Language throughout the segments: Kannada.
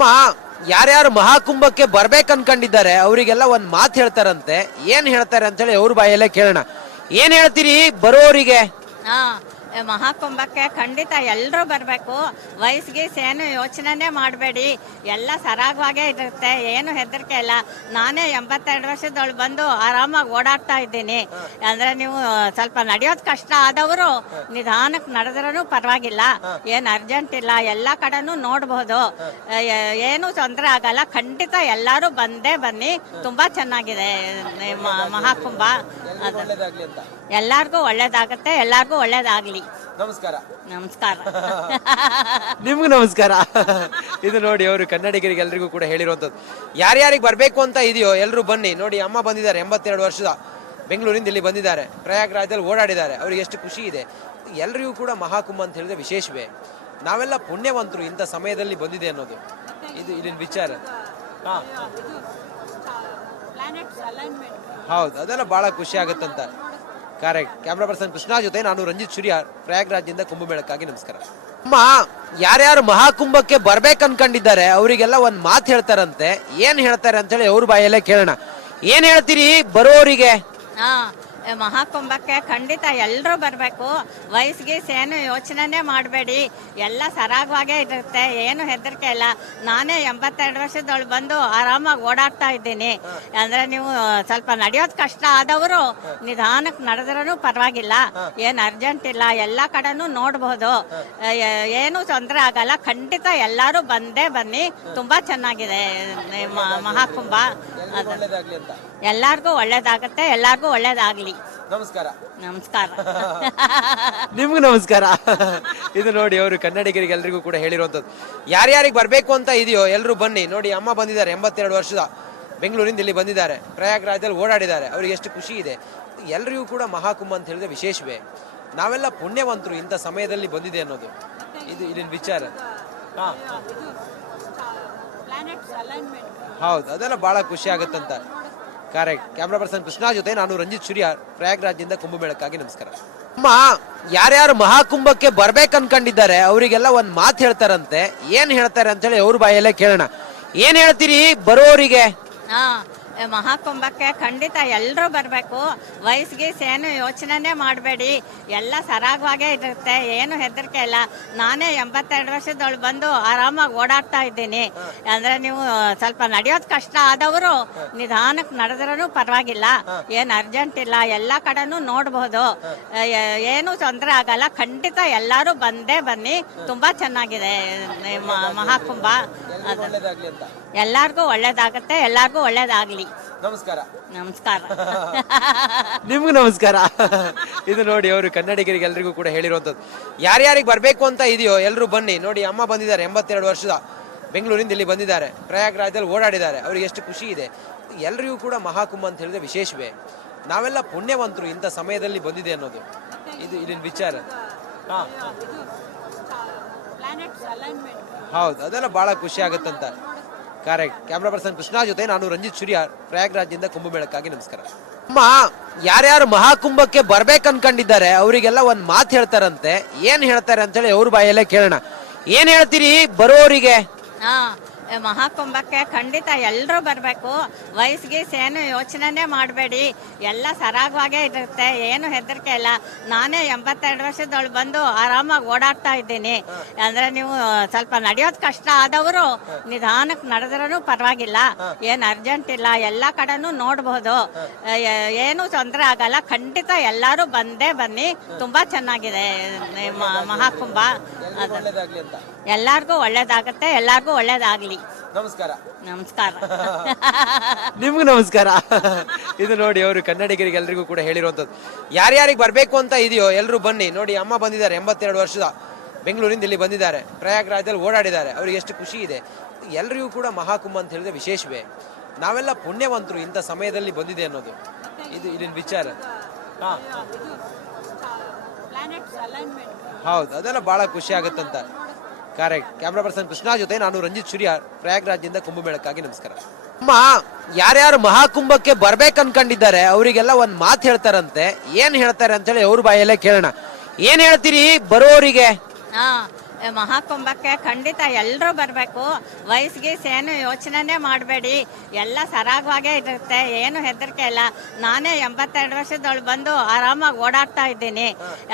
ಅಮ್ಮ ಯಾರ್ಯಾರು ಮಹಾಕುಂಭಕ್ಕೆ ಬರ್ಬೇಕು ಅನ್ಕೊಂಡಿದ್ದಾರೆ ಅವರಿಗೆಲ್ಲ ಒಂದ್ ಮಾತು ಹೇಳ್ತಾರಂತೆ. ಏನ್ ಹೇಳ್ತಾರೆ ಅಂತ ಹೇಳಿ ಅವ್ರ ಬಾಯಲ್ಲೇ ಕೇಳೋಣ. ಏನ್ ಹೇಳ್ತೀರಿ ಬರೋರಿಗೆ? ಮಹಾಕುಂಭಕ್ಕೆ ಖಂಡಿತ ಎಲ್ಲರೂ ಬರಬೇಕು. ವಯಸ್ಸಿಗೆ ಏನು ಯೋಚನೆನೇ ಮಾಡಬೇಡಿ. ಎಲ್ಲ ಸರಾಗವಾಗೇ ಇರುತ್ತೆ. ಏನು ಹೆದರಿಕೆ ಇಲ್ಲ. ನಾನೇ ಎಂಬತ್ತೆರಡು ವರ್ಷದೊಳಗೆ ಬಂದು ಆರಾಮಾಗಿ ಓಡಾಡ್ತಾ ಇದ್ದೀನಿ. ಅಂದ್ರೆ ನೀವು ಸ್ವಲ್ಪ ನಡೆಯೋದು ಕಷ್ಟ ಆದವರು ನಿಧಾನಕ್ಕೆ ನಡೆದ್ರೂ ಪರವಾಗಿಲ್ಲ. ಏನು ಅರ್ಜೆಂಟ್ ಇಲ್ಲ. ಎಲ್ಲ ಕಡೆನೂ ನೋಡ್ಬೋದು. ಏನು ತೊಂದರೆ ಆಗಲ್ಲ. ಖಂಡಿತ ಎಲ್ಲರೂ ಬಂದೇ ಬನ್ನಿ. ತುಂಬಾ ಚೆನ್ನಾಗಿದೆ ಈ ಎಲ್ಲಾರ್ಗೂ ಒಳ್ಳೇದಾಗತ್ತೆ ಎಲ್ಲಾರ್ಗೂ ಒಳ್ಳೇದಾಗ್ಲಿ ನಮಸ್ಕಾರ ನಮಸ್ಕಾರ ನಿಮ್ಗೂ ನಮಸ್ಕಾರ ಇದು ನೋಡಿ ಅವರು ಕನ್ನಡಿಗರಿಗೆ ಎಲ್ರಿಗೂ ಕೂಡ ಹೇಳಿರುವಂಥದ್ದು ಯಾರ್ಯಾರಿಗೆ ಬರಬೇಕು ಅಂತ ಇದೆಯೋ ಎಲ್ಲರೂ ಬನ್ನಿ ನೋಡಿ ಅಮ್ಮ ಬಂದಿದ್ದಾರೆ ಎಂಬತ್ತೆರಡು ವರ್ಷದ ಬೆಂಗಳೂರಿಂದ ಇಲ್ಲಿ ಬಂದಿದ್ದಾರೆ ಪ್ರಯಾಗ್ರಾಜದಲ್ಲಿ ಓಡಾಡಿದ್ದಾರೆ ಅವ್ರಿಗೆ ಎಷ್ಟು ಖುಷಿ ಇದೆ ಎಲ್ರಿಗೂ ಕೂಡ ಮಹಾಕುಂಭ ಅಂತ ಹೇಳಿದ್ರೆ ವಿಶೇಷವೇ ನಾವೆಲ್ಲ ಪುಣ್ಯವಂತರು ಇಂಥ ಸಮಯದಲ್ಲಿ ಬಂದಿದೆ ಅನ್ನೋದು ಇದು ಇಲ್ಲಿನ ವಿಚಾರ ಹಾ ಹೌದು, ಅದೆಲ್ಲ ಬಹಳ ಖುಷಿ ಆಗುತ್ತಂತ ಕರೆಕ್ಟ್ ಕ್ಯಾಮ್ರಾ ಪರ್ಸನ್ ಕೃಷ್ಣ ಜೊತೆ ನಾನು ರಂಜಿತ್ ಶುರಿಯಾರ್ ಪ್ರಯಾಗ್ರಾಜ್ದಿಂದ ಕುಂಭಮೇಳಕ್ಕಾಗಿ ನಮಸ್ಕಾರ. ಅಮ್ಮ, ಯಾರ್ಯಾರು ಮಹಾಕುಂಭಕ್ಕೆ ಬರ್ಬೇಕು ಅನ್ಕೊಂಡಿದ್ದಾರೆ ಅವರಿಗೆಲ್ಲ ಒಂದ್ ಮಾತು ಹೇಳ್ತಾರಂತೆ. ಏನ್ ಹೇಳ್ತಾರೆ ಅಂತ ಹೇಳಿ ಅವ್ರ ಬಾಯಲ್ಲೇ ಕೇಳೋಣ. ಏನ್ ಹೇಳ್ತೀರಿ ಬರೋರಿಗೆ? ಹಾ ಮಹಾಕುಂಭಕ್ಕೆ ಖಂಡಿತ ಎಲ್ಲರೂ ಬರಬೇಕು. ವಯಸ್ಸಿಗೆ ಏನು ಯೋಚನೆ ಮಾಡಬೇಡಿ. ಎಲ್ಲ ಸರಾಗವಾಗೇ ಇರುತ್ತೆ. ಏನು ಹೆದರಿಕೆ ಇಲ್ಲ. ನಾನೇ ಎಂಬತ್ತೆರಡು ವರ್ಷದೊಳಗೆ ಬಂದು ಆರಾಮಾಗಿ ಓಡಾಡ್ತಾ ಇದ್ದೀನಿ. ಅಂದ್ರೆ ನೀವು ಸ್ವಲ್ಪ ನಡೆಯೋದು ಕಷ್ಟ ಆದವರು ನಿಧಾನಕ್ಕೆ ನಡೆದ್ರೂ ಪರವಾಗಿಲ್ಲ. ಏನು ಅರ್ಜೆಂಟ್ ಇಲ್ಲ. ಎಲ್ಲ ಕಡೆನೂ ನೋಡ್ಬೋದು. ಏ- ಏನು ತೊಂದರೆ ಆಗಲ್ಲ. ಖಂಡಿತ ಎಲ್ಲರೂ ಬಂದೇ ಬನ್ನಿ. ತುಂಬಾ ಚೆನ್ನಾಗಿದೆ ಈ ಎಲ್ಲಾರ್ಗೂ ಒಳ್ಳೇದಾಗತ್ತೆ ಎಲ್ಲಾರ್ಗೂ ಒಳ್ಳೇದಾಗ್ಲಿ. ನಮಸ್ಕಾರ. ನಮಸ್ಕಾರ. ನಿಮ್ಗೂ ನಮಸ್ಕಾರ. ಇದು ನೋಡಿ ಅವರು ಕನ್ನಡಿಗರಿಗೆ ಎಲ್ರಿಗೂ ಕೂಡ ಹೇಳಿರುವಂಥದ್ದು ಯಾರ್ಯಾರಿಗೆ ಬರಬೇಕು ಅಂತ ಇದೆಯೋ ಎಲ್ಲರೂ ಬನ್ನಿ. ನೋಡಿ ಅಮ್ಮ ಬಂದಿದ್ದಾರೆ ಎಂಬತ್ತೆರಡು ವರ್ಷದ. ಬೆಂಗಳೂರಿಂದ ಇಲ್ಲಿ ಬಂದಿದ್ದಾರೆ. ಪ್ರಯಾಗ್ರಾಜದಲ್ಲಿ ಓಡಾಡಿದ್ದಾರೆ. ಅವ್ರಿಗೆ ಎಷ್ಟು ಖುಷಿ ಇದೆ. ಎಲ್ರಿಗೂ ಕೂಡ ಮಹಾಕುಂಭ ಅಂತ ಹೇಳಿದ್ರೆ ವಿಶೇಷವೇ. ನಾವೆಲ್ಲ ಪುಣ್ಯವಂತರು ಇಂಥ ಸಮಯದಲ್ಲಿ ಬಂದಿದೆ ಅನ್ನೋದು. ಇದು ಇಲ್ಲಿನ ವಿಚಾರ. ಹಾ ಹೌದು, ಅದೆಲ್ಲ ಬಹಳ ಖುಷಿ ಆಗುತ್ತಂತ ಕರೆಕ್ಟ್ ಕ್ಯಾಮ್ರಾ ಪರ್ಸನ್ ಕೃಷ್ಣ ಜೊತೆ ನಾನು ರಂಜಿತ್ ಸೂರ್ಯ ಪ್ರಯಾಗ್ರಾಜ್ದಿಂದ ಕುಂಭಮೇಳಕ್ಕಾಗಿ ನಮಸ್ಕಾರ. ಅಮ್ಮ, ಯಾರ್ಯಾರು ಮಹಾಕುಂಭಕ್ಕೆ ಬರ್ಬೇಕು ಅನ್ಕೊಂಡಿದ್ದಾರೆ ಅವರಿಗೆಲ್ಲ ಒಂದು ಮಾತು ಹೇಳ್ತಾರಂತೆ. ಏನ್ ಹೇಳ್ತಾರೆ ಅಂತ ಹೇಳಿ ಅವ್ರ ಬಾಯಲ್ಲೇ ಕೇಳೋಣ. ಏನ್ ಹೇಳ್ತೀರಿ ಬರೋರಿಗೆ? ಹಾ ಮಹಾಕುಂಭಕ್ಕೆ ಖಂಡಿತ ಎಲ್ಲರೂ ಬರಬೇಕು. ವಯಸ್ಸಿಗೆ ಏನು ಯೋಚನೆ ಮಾಡಬೇಡಿ. ಎಲ್ಲ ಸರಾಗವಾಗೇ ಇರುತ್ತೆ. ಏನು ಹೆದರಿಕೆ ಇಲ್ಲ. ನಾನೇ ಎಂಬತ್ತೆರಡು ವರ್ಷದೊಳಗೆ ಬಂದು ಆರಾಮಾಗಿ ಓಡಾಡ್ತಾ ಇದ್ದೀನಿ. ಅಂದರೆ ನೀವು ಸ್ವಲ್ಪ ನಡೆಯೋದು ಕಷ್ಟ ಆದವರು ನಿಧಾನಕ್ಕೆ ನಡೆದ್ರೂ ಪರವಾಗಿಲ್ಲ. ಏನು ಅರ್ಜೆಂಟ್ ಇಲ್ಲ. ಎಲ್ಲ ಕಡೆನೂ ನೋಡ್ಬೋದು. ಏನು ತೊಂದರೆ ಆಗಲ್ಲ. ಖಂಡಿತ ಎಲ್ಲರೂ ಬಂದೇ ಬನ್ನಿ. ತುಂಬ ಚೆನ್ನಾಗಿದೆ ಈ ಎಲ್ಲಾರ್ಗೂ ಒಳ್ಳೇದಾಗತ್ತೆ ಎಲ್ಲಾರ್ಗೂ ಒಳ್ಳೇದಾಗ್ಲಿ ನಮಸ್ಕಾರ ನಮಸ್ಕಾರ ನಿಮ್ಗೂ ನಮಸ್ಕಾರ ಇದು ನೋಡಿ ಅವರು ಕನ್ನಡಿಗರಿಗೆ ಎಲ್ರಿಗೂ ಕೂಡ ಹೇಳಿರುವಂಥದ್ದು ಯಾರ್ಯಾರಿಗೆ ಬರಬೇಕು ಅಂತ ಇದೆಯೋ ಎಲ್ಲರೂ ಬನ್ನಿ ನೋಡಿ ಅಮ್ಮ ಬಂದಿದ್ದಾರೆ ಎಂಬತ್ತೆರಡು ವರ್ಷದ ಬೆಂಗಳೂರಿಂದ ಇಲ್ಲಿ ಬಂದಿದ್ದಾರೆ ಪ್ರಯಾಗ್ರಾಜದಲ್ಲಿ ಓಡಾಡಿದ್ದಾರೆ ಅವ್ರಿಗೆ ಎಷ್ಟು ಖುಷಿ ಇದೆ ಎಲ್ರಿಗೂ ಕೂಡ ಮಹಾಕುಂಭ ಅಂತ ಹೇಳಿದ್ರೆ ವಿಶೇಷವೇ ನಾವೆಲ್ಲ ಪುಣ್ಯವಂತರು ಇಂಥ ಸಮಯದಲ್ಲಿ ಬಂದಿದೆ ಅನ್ನೋದು ಇದು ಇಲ್ಲಿನ ವಿಚಾರ ಹಾ ಹೌದು, ಅದೆಲ್ಲ ಬಹಳ ಖುಷಿ ಆಗುತ್ತಂತ ಕರೆಕ್ಟ್ ಕ್ಯಾಮ್ರಾ ಪರ್ಸನ್ ಕೃಷ್ಣ ಜೊತೆ ನಾನು ರಂಜಿತ್ ಸೂರ್ಯ ಪ್ರಯಾಗ್ರಾಜ್ದಿಂದ ಕುಂಭಮೇಳಕ್ಕಾಗಿ ನಮಸ್ಕಾರ. ಅಮ್ಮ, ಯಾರ್ಯಾರು ಮಹಾಕುಂಭಕ್ಕೆ ಬರ್ಬೇಕು ಅನ್ಕೊಂಡಿದ್ದಾರೆ, ಅವರಿಗೆಲ್ಲ ಒಂದು ಮಾತು ಹೇಳ್ತಾರಂತೆ. ಏನ್ ಹೇಳ್ತಾರೆ ಅಂತ ಹೇಳಿ ಅವ್ರ ಬಾಯಲ್ಲೇ ಕೇಳೋಣ. ಏನ್ ಹೇಳ್ತೀರಿ ಬರೋರಿಗೆ? ಹಾ. ಮಹಾಕುಂಭಕ್ಕೆ ಖಂಡಿತ ಎಲ್ಲರೂ ಬರಬೇಕು. ವಯಸ್ಸಿಗೆ ಏನು ಯೋಚನೆನೇ ಮಾಡಬೇಡಿ. ಎಲ್ಲ ಸರಾಗವಾಗೇ ಇರುತ್ತೆ. ಏನು ಹೆದರಿಕೆ ಇಲ್ಲ. ನಾನೇ ಎಂಬತ್ತೆರಡು ವರ್ಷದೊಳಗೆ ಬಂದು ಆರಾಮಾಗಿ ಓಡಾಡ್ತಾ ಇದ್ದೀನಿ. ಅಂದ್ರೆ ನೀವು ಸ್ವಲ್ಪ ನಡೆಯೋದು ಕಷ್ಟ ಆದವರು ನಿಧಾನಕ್ಕೆ ನಡೆದ್ರೂ ಪರವಾಗಿಲ್ಲ. ಏನು ಅರ್ಜೆಂಟ್ ಇಲ್ಲ. ಎಲ್ಲ ಕಡೆನೂ ನೋಡಬಹುದು ಏನು ತೊಂದರೆ ಆಗಲ್ಲ. ಖಂಡಿತ ಎಲ್ಲರೂ ಬಂದೇ ಬನ್ನಿ. ತುಂಬಾ ಚೆನ್ನಾಗಿದೆ ಮಹಾಕುಂಭ. ಎಲ್ಲರಿಗೂ ಒಳ್ಳೇದಾಗುತ್ತೆ. ಎಲ್ಲರಿಗೂ ಒಳ್ಳೇದಾಗ್ಲಿ. ನಮಸ್ಕಾರ ನಮಸ್ಕಾರ ನಿಮ್ಗೂ ನಮಸ್ಕಾರ ಇದು ನೋಡಿ ಅವರು ಕನ್ನಡಿಗರಿಗೆ ಎಲ್ರಿಗೂ ಕೂಡ ಹೇಳಿರುವಂಥದ್ದು ಯಾರ್ಯಾರಿಗೆ ಬರಬೇಕು ಅಂತ ಇದೆಯೋ ಎಲ್ಲರೂ ಬನ್ನಿ ನೋಡಿ ಅಮ್ಮ ಬಂದಿದ್ದಾರೆ ಎಂಬತ್ತೆರಡು ವರ್ಷದ ಬೆಂಗಳೂರಿಂದ ಇಲ್ಲಿ ಬಂದಿದ್ದಾರೆ ಪ್ರಯಾಗ್ರಾಜದಲ್ಲಿ ಓಡಾಡಿದ್ದಾರೆ ಅವ್ರಿಗೆ ಎಷ್ಟು ಖುಷಿ ಇದೆ ಎಲ್ರಿಗೂ ಕೂಡ ಮಹಾಕುಂಭ ಅಂತ ಹೇಳಿದ್ರೆ ವಿಶೇಷವೇ ನಾವೆಲ್ಲ ಪುಣ್ಯವಂತರು ಇಂಥ ಸಮಯದಲ್ಲಿ ಬಂದಿದೆ ಅನ್ನೋದು ಇದು ಇಲ್ಲಿನ ವಿಚಾರ ಹಾ ಹೌದು ಅದೆಲ್ಲ ಬಹಳ ಖುಷಿ ಆಗುತ್ತಂತ ಕರೆಕ್ಟ್ ಕ್ಯಾಮ್ರಾ ಪರ್ಸನ್ ಕೃಷ್ಣ ಜೊತೆ ನಾನು ರಂಜಿತ್ ಶುರಿಯಾರ್ ಪ್ರಯಾಗ್ರಾಜ್ದಿಂದ ಕುಂಭಮೇಳಕ್ಕಾಗಿ ನಮಸ್ಕಾರ. ಅಮ್ಮ ಯಾರ್ಯಾರು ಮಹಾಕುಂಭಕ್ಕೆ ಬರ್ಬೇಕು ಅನ್ಕೊಂಡಿದ್ದಾರೆ ಅವರಿಗೆಲ್ಲ ಒಂದ್ ಮಾತು ಹೇಳ್ತಾರಂತೆ. ಏನ್ ಹೇಳ್ತಾರೆ ಅಂತ ಹೇಳಿ ಅವ್ರ ಬಾಯಲ್ಲೇ ಕೇಳೋಣ. ಏನ್ ಹೇಳ್ತೀರಿ ಬರೋರಿಗೆ? ಹಾ. ಮಹಾಕುಂಭಕ್ಕೆ ಖಂಡಿತ ಎಲ್ಲರೂ ಬರಬೇಕು. ವಯಸ್ಸಿಗೆ ಏನು ಯೋಚನೆ ಮಾಡಬೇಡಿ. ಎಲ್ಲ ಸರಾಗವಾಗೇ ಇರುತ್ತೆ. ಏನು ಹೆದರಿಕೆ ಇಲ್ಲ. ನಾನೇ ಎಂಬತ್ತೆರಡು ವರ್ಷದವಳು ಬಂದು ಆರಾಮಾಗಿ ಓಡಾಡ್ತಾ ಇದ್ದೀನಿ.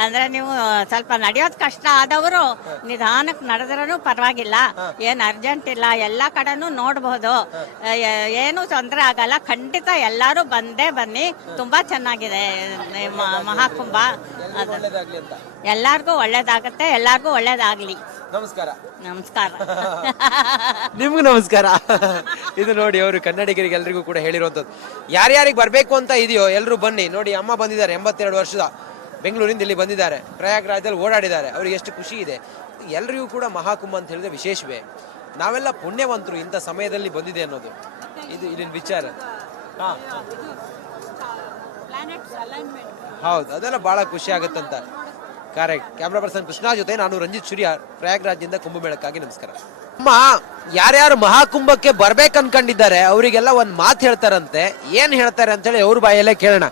ಅಂದ್ರೆ ನೀವು ಸ್ವಲ್ಪ ನಡೆಯೋದು ಕಷ್ಟ ಆದವರು ನಿಧಾನಕ್ಕೆ ನಡೆದ್ರೂ ಪರವಾಗಿಲ್ಲ. ಏನು ಅರ್ಜೆಂಟ್ ಇಲ್ಲ. ಎಲ್ಲ ಕಡೆನೂ ನೋಡಬಹುದು ಏನು ತೊಂದರೆ ಆಗಲ್ಲ. ಖಂಡಿತ ಎಲ್ಲರೂ ಬಂದೇ ಬನ್ನಿ. ತುಂಬಾ ಚೆನ್ನಾಗಿದೆ ಮಹಾಕುಂಭ ಎಲ್ಲಾರ್ಗೂ ಒಳ್ಳೇದಾಗತ್ತೆ. ಎಲ್ಲಾರ್ಗೂ ಒಳ್ಳೇದಾಗ್ಲಿ. ನಮಸ್ಕಾರ. ನಮಸ್ಕಾರ. ನಿಮ್ಗೂ ನಮಸ್ಕಾರ. ಇದು ನೋಡಿ ಅವರು ಕನ್ನಡಿಗರಿಗೆ ಎಲ್ರಿಗೂ ಕೂಡ ಹೇಳಿರುವಂಥದ್ದು. ಯಾರ್ಯಾರಿಗೆ ಬರಬೇಕು ಅಂತ ಇದೆಯೋ ಎಲ್ಲರೂ ಬನ್ನಿ. ನೋಡಿ ಅಮ್ಮ ಬಂದಿದ್ದಾರೆ ಎಂಬತ್ತೆರಡು ವರ್ಷದ. ಬೆಂಗಳೂರಿಂದ ಇಲ್ಲಿ ಬಂದಿದ್ದಾರೆ. ಪ್ರಯಾಗ್ರಾಜದಲ್ಲಿ ಓಡಾಡಿದ್ದಾರೆ. ಅವ್ರಿಗೆ ಎಷ್ಟು ಖುಷಿ ಇದೆ. ಎಲ್ರಿಗೂ ಕೂಡ ಮಹಾಕುಂಭ ಅಂತ ಹೇಳಿದ್ರೆ ವಿಶೇಷವೇ. ನಾವೆಲ್ಲ ಪುಣ್ಯವಂತರು ಇಂಥ ಸಮಯದಲ್ಲಿ ಬಂದಿದೆ ಅನ್ನೋದು. ಇದು ಇಲ್ಲಿನ ವಿಚಾರ. ಹಾ. ಹೌದು. ಅದೆಲ್ಲ ಬಹಳ ಖುಷಿ ಆಗುತ್ತಂತ. ಕರೆಕ್ಟ್ ಕ್ಯಾಮ್ರಾ ಪರ್ಸನ್ ಕೃಷ್ಣ ಜೊತೆ ನಾನು ರಂಜಿತ್ ಸೂರ್ಯ ರಾಜಿಂದ ಕುಂಭಮೇಳಕ್ಕಾಗಿ ನಮಸ್ಕಾರ. ಅಮ್ಮ ಯಾರ್ಯಾರು ಮಹಾಕುಂಭಕ್ಕೆ ಬರ್ಬೇಕು ಅನ್ಕೊಂಡಿದ್ದಾರೆ ಅವರಿಗೆಲ್ಲ ಒಂದ್ ಮಾತು ಹೇಳ್ತಾರಂತೆ. ಏನ್ ಹೇಳ್ತಾರೆ ಅಂತ ಹೇಳಿ ಅವ್ರ ಬಾಯಲ್ಲೇ ಕೇಳೋಣ.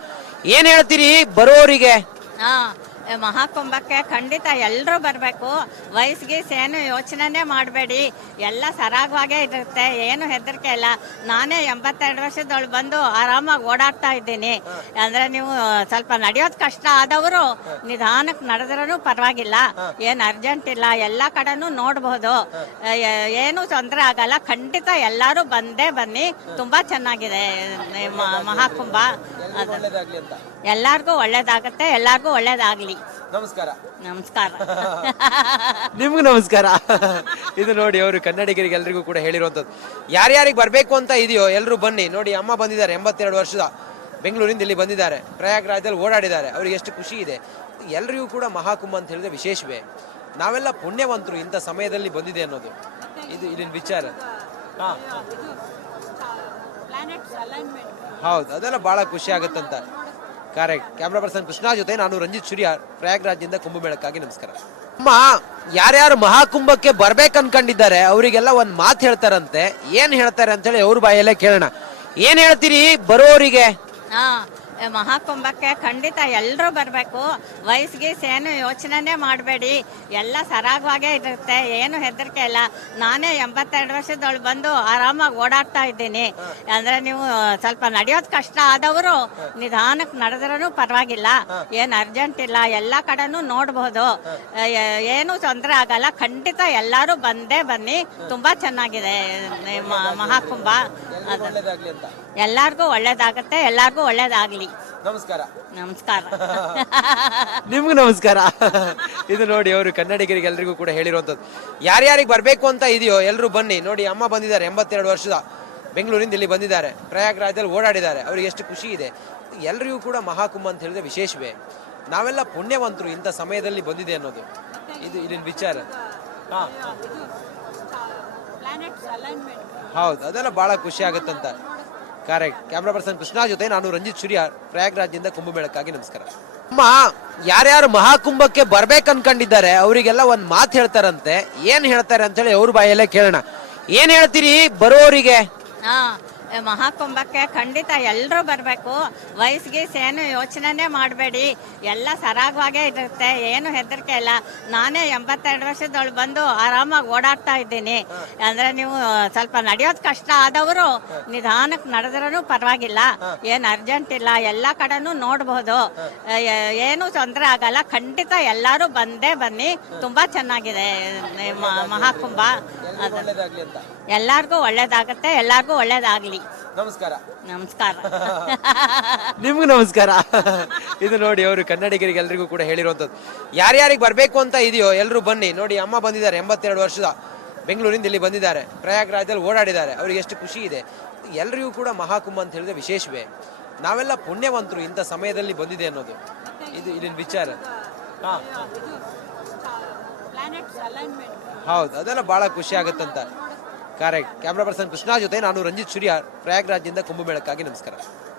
ಏನ್ ಹೇಳ್ತೀರಿ ಬರೋರಿಗೆ? ಹಾ. ಮಹಾಕುಂಭಕ್ಕೆ ಖಂಡಿತ ಎಲ್ಲರೂ ಬರಬೇಕು. ವಯಸ್ಸಿಗೆ ಏನು ಯೋಚನೆ ಮಾಡಬೇಡಿ. ಎಲ್ಲ ಸರಾಗವಾಗೇ ಇರುತ್ತೆ. ಏನು ಹೆದರಿಕೆ ಇಲ್ಲ. ನಾನೇ ಎಂಬತ್ತೆರಡು ವರ್ಷದೊಳಗೆ ಬಂದು ಆರಾಮಾಗಿ ಓಡಾಡ್ತಾ ಇದ್ದೀನಿ. ಅಂದ್ರೆ ನೀವು ಸ್ವಲ್ಪ ನಡೆಯೋದು ಕಷ್ಟ ಆದವರು ನಿಧಾನಕ್ಕೆ ನಡೆದ್ರೂ ಪರವಾಗಿಲ್ಲ. ಏನು ಅರ್ಜೆಂಟ್ ಇಲ್ಲ. ಎಲ್ಲ ಕಡೆನೂ ನೋಡಬಹುದು ಏನು ತೊಂದರೆ ಆಗಲ್ಲ. ಖಂಡಿತ ಎಲ್ಲರೂ ಬಂದೇ ಬನ್ನಿ. ತುಂಬಾ ಚೆನ್ನಾಗಿದೆ ಮಹಾಕುಂಭ ಎಲ್ಲರಿಗೂ ಒಳ್ಳೇದಾಗತ್ತೆ. ಎಲ್ಲಾರ್ಗೂ ಒಳ್ಳೇದಾಗ್ಲಿ. ನಮಸ್ಕಾರ. ನಮಸ್ಕಾರ. ನಿಮ್ಗೂ ನಮಸ್ಕಾರ. ಇದು ನೋಡಿ ಅವರು ಕನ್ನಡಿಗರಿಗೆ ಎಲ್ರಿಗೂ ಕೂಡ ಹೇಳಿರುವಂಥದ್ದು ಯಾರ್ಯಾರಿಗೆ ಬರಬೇಕು ಅಂತ ಇದೆಯೋ ಎಲ್ಲರೂ ಬನ್ನಿ. ನೋಡಿ ಅಮ್ಮ ಬಂದಿದ್ದಾರೆ ಎಂಬತ್ತೆರಡು ವರ್ಷದ. ಬೆಂಗಳೂರಿಂದ ಇಲ್ಲಿ ಬಂದಿದ್ದಾರೆ. ಪ್ರಯಾಗ್ರಾಜದಲ್ಲಿ ಓಡಾಡಿದ್ದಾರೆ. ಅವ್ರಿಗೆ ಎಷ್ಟು ಖುಷಿ ಇದೆ. ಎಲ್ರಿಗೂ ಕೂಡ ಮಹಾಕುಂಭ ಅಂತ ಹೇಳಿದ್ರೆ ವಿಶೇಷವೇ. ನಾವೆಲ್ಲ ಪುಣ್ಯವಂತರು ಇಂಥ ಸಮಯದಲ್ಲಿ ಬಂದಿದೆ ಅನ್ನೋದು. ಇದು ಇಲ್ಲಿನ ವಿಚಾರ. ಹಾ. ಹೌದು ಅದೆಲ್ಲ ಬಹಳ ಖುಷಿ ಆಗುತ್ತಂತ. ಕರೆಕ್ಟ್ ಕ್ಯಾಮ್ರಾ ಪರ್ಸನ್ ಕೃಷ್ಣ ಜೊತೆ ನಾನು ರಂಜಿತ್ ಸೂರ್ಯ ಪ್ರಯಾಗ್ರಾಜ್ನಿಂದ ಕುಂಭಮೇಳಕ್ಕಾಗಿ ನಮಸ್ಕಾರ. ಅಮ್ಮ, ಯಾರ್ಯಾರು ಮಹಾಕುಂಭಕ್ಕೆ ಬರ್ಬೇಕು ಅನ್ಕೊಂಡಿದ್ದಾರೆ ಅವರಿಗೆಲ್ಲ ಒಂದ್ ಮಾತು ಹೇಳ್ತಾರಂತೆ. ಏನ್ ಹೇಳ್ತಾರೆ ಅಂತ ಹೇಳಿ ಅವ್ರ ಬಾಯಲ್ಲೇ ಕೇಳೋಣ. ಏನ್ ಹೇಳ್ತೀರಿ ಬರೋರಿಗೆ? ಹಾ ಮಹಾಕುಂಭಕ್ಕೆ ಖಂಡಿತ ಎಲ್ಲರೂ ಬರಬೇಕು. ವಯಸ್ಸಿಗೆ ಏನು ಯೋಚನೆ ಮಾಡಬೇಡಿ. ಎಲ್ಲ ಸರಾಗವಾಗೇ ಇರುತ್ತೆ. ಏನು ಹೆದರಿಕೆ ಇಲ್ಲ. ನಾನೇ ಎಂಬತ್ತೆರಡು ವರ್ಷದೊಳಗೆ ಬಂದು ಆರಾಮಾಗಿ ಓಡಾಡ್ತಾ ಇದ್ದೀನಿ. ಅಂದ್ರೆ ನೀವು ಸ್ವಲ್ಪ ನಡೆಯೋದು ಕಷ್ಟ ಆದವರು ನಿಧಾನಕ್ಕೆ ನಡೆದ್ರೂ ಪರವಾಗಿಲ್ಲ. ಏನು ಅರ್ಜೆಂಟ್ ಇಲ್ಲ. ಎಲ್ಲ ಕಡೆನೂ ನೋಡಬಹುದು ಏನು ತೊಂದರೆ ಆಗಲ್ಲ. ಖಂಡಿತ ಎಲ್ಲರೂ ಬಂದೇ ಬನ್ನಿ. ತುಂಬಾ ಚೆನ್ನಾಗಿದೆ ಮಹಾಕುಂಭ ಎಲ್ಲರಿಗೂ ಒಳ್ಳೇದಾಗತ್ತೆ. ಎಲ್ಲಾರ್ಗೂ ಒಳ್ಳೇದಾಗ್ಲಿ. ನಮಸ್ಕಾರ. ನಮಸ್ಕಾರ. ನಿಮ್ಗೂ ನಮಸ್ಕಾರ. ಇದು ನೋಡಿ ಅವರು ಕನ್ನಡಿಗರಿಗೆ ಎಲ್ರಿಗೂ ಕೂಡ ಹೇಳಿರುವಂಥದ್ದು ಯಾರ್ಯಾರಿಗೆ ಬರಬೇಕು ಅಂತ ಇದೆಯೋ ಎಲ್ಲರೂ ಬನ್ನಿ. ನೋಡಿ ಅಮ್ಮ ಬಂದಿದ್ದಾರೆ ಎಂಬತ್ತೆರಡು ವರ್ಷದ. ಬೆಂಗಳೂರಿಂದ ಇಲ್ಲಿ ಬಂದಿದ್ದಾರೆ. ಪ್ರಯಾಗ್ರಾಜದಲ್ಲಿ ಓಡಾಡಿದ್ದಾರೆ. ಅವ್ರಿಗೆ ಎಷ್ಟು ಖುಷಿ ಇದೆ. ಎಲ್ರಿಗೂ ಕೂಡ ಮಹಾಕುಂಭ ಅಂತ ಹೇಳಿದ್ರೆ ವಿಶೇಷವೇ. ನಾವೆಲ್ಲ ಪುಣ್ಯವಂತರು ಇಂಥ ಸಮಯದಲ್ಲಿ ಬಂದಿದೆ ಅನ್ನೋದು. ಇದು ಇಲ್ಲಿನ ವಿಚಾರ. ಹಾ. ಹೌದು ಅದೆಲ್ಲ ಬಹಳ ಖುಷಿ ಆಗುತ್ತಂತ. ಕರೆಕ್ಟ್ ಕ್ಯಾಮ್ರಾ ಪರ್ಸನ್ ಕೃಷ್ಣ ಜೊತೆ ನಾನು ರಂಜಿತ್ ಸೂರ್ಯ ಪ್ರಯಾಗ್ರಾಜ್ನಿಂದ ಕುಂಭಮೇಳಕ್ಕಾಗಿ ನಮಸ್ಕಾರ. ಅಮ್ಮ, ಯಾರ್ಯಾರು ಮಹಾಕುಂಭಕ್ಕೆ ಬರ್ಬೇಕು ಅನ್ಕೊಂಡಿದ್ದಾರೆ, ಅವರಿಗೆಲ್ಲ ಒಂದ್ ಮಾತು ಹೇಳ್ತಾರಂತೆ. ಏನ್ ಹೇಳ್ತಾರೆ ಅಂತ ಹೇಳಿ ಅವ್ರ ಬಾಯಲ್ಲೇ ಕೇಳೋಣ. ಏನ್ ಹೇಳ್ತೀರಿ ಬರೋರಿಗೆ? ಹಾ. ಮಹಾಕುಂಭಕ್ಕೆ ಖಂಡಿತ ಎಲ್ಲರೂ ಬರಬೇಕು. ವಯಸ್ಸಿಗೆ ಏನು ಯೋಚನೆ ಮಾಡಬೇಡಿ. ಎಲ್ಲ ಸರಾಗವಾಗೇ ಇರುತ್ತೆ. ಏನು ಹೆದರಿಕೆ ಇಲ್ಲ. ನಾನೇ ಎಂಬತ್ತೆರಡು ವರ್ಷದೊಳಗೆ ಬಂದು ಆರಾಮಾಗಿ ಓಡಾಡ್ತಾ ಇದ್ದೀನಿ. ಅಂದರೆ ನೀವು ಸ್ವಲ್ಪ ನಡೆಯೋದು ಕಷ್ಟ ಆದವರು ನಿಧಾನಕ್ಕೆ ನಡೆದ್ರೂ ಪರವಾಗಿಲ್ಲ. ಏನು ಅರ್ಜೆಂಟ್ ಇಲ್ಲ. ಎಲ್ಲ ಕಡೆನೂ ನೋಡಬಹುದು ಏನು ತೊಂದರೆ ಆಗಲ್ಲ. ಖಂಡಿತ ಎಲ್ಲರೂ ಬಂದೇ ಬನ್ನಿ. ತುಂಬ ಚೆನ್ನಾಗಿದೆ ಮಹಾಕುಂಭ ಎಲ್ಲರಿಗೂ ಒಳ್ಳೇದಾಗುತ್ತೆ. ಎಲ್ಲರಿಗೂ ಒಳ್ಳೇದಾಗ್ಲಿ. ನಮಸ್ಕಾರ. ನಮಸ್ಕಾರ. ನಿಮ್ಗೂ ನಮಸ್ಕಾರ. ಇದು ನೋಡಿ ಅವರು ಕನ್ನಡಿಗರಿಗೆ ಎಲ್ರಿಗೂ ಕೂಡ ಹೇಳಿರುವಂಥದ್ದು ಯಾರ್ಯಾರಿಗೆ ಬರಬೇಕು ಅಂತ ಇದೆಯೋ ಎಲ್ಲರೂ ಬನ್ನಿ. ನೋಡಿ ಅಮ್ಮ ಬಂದಿದ್ದಾರೆ ಎಂಬತ್ತೆರಡು ವರ್ಷದ. ಬೆಂಗಳೂರಿಂದ ಇಲ್ಲಿ ಬಂದಿದ್ದಾರೆ. ಪ್ರಯಾಗ್ರಾಜದಲ್ಲಿ ಓಡಾಡಿದ್ದಾರೆ. ಅವ್ರಿಗೆ ಎಷ್ಟು ಖುಷಿ ಇದೆ. ಎಲ್ರಿಗೂ ಕೂಡ ಮಹಾಕುಂಭ ಅಂತ ಹೇಳಿದ್ರೆ ವಿಶೇಷವೇ. ನಾವೆಲ್ಲ ಪುಣ್ಯವಂತರು ಇಂಥ ಸಮಯದಲ್ಲಿ ಬಂದಿದೆ ಅನ್ನೋದು. ಇದು ಇಲ್ಲಿನ ವಿಚಾರ. ಹಾ. ಹೌದು ಅದೆಲ್ಲ ಬಹಳ ಖುಷಿ ಆಗುತ್ತಂತ. ಕರೆಕ್ಟ್ ಕ್ಯಾಮ್ರಾ ಪರ್ಸನ್ ಕೃಷ್ಣ ಜೊತೆ ನಾನು ರಂಜಿತ್ ಸೂರ್ಯ ಪ್ರಯಾಗ್ರಾಜ್ದಿಂದ ಕುಂಭಮೇಳಕ್ಕಾಗಿ ನಮಸ್ಕಾರ.